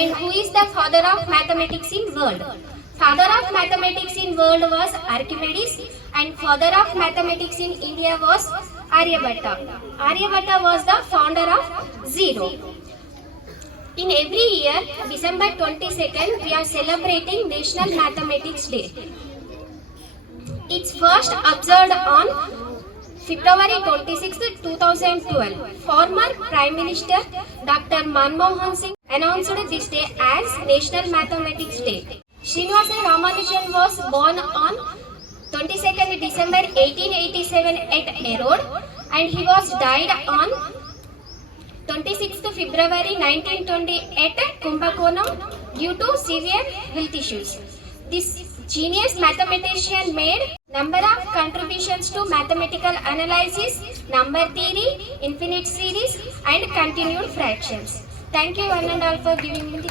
And who is the father of mathematics in world? Father of mathematics in world was Archimedes, and father of mathematics in India was Aryabhatta. Aryabhatta was the founder of zero. In every year, December 22nd, we are celebrating National Mathematics Day. It's first observed on February 26, 2012. Former Prime Minister Dr. Manmohan Singh announced this day as National Mathematics Day. Srinivasa Ramanujan was born on 22nd December 1887 at Erode, and he was died on 26th February 1920 at Kumbakonam due to severe health issues. This genius mathematician made number of contributions to mathematical analysis, number theory, infinite series and continued fractions. Thank you one and all for giving me this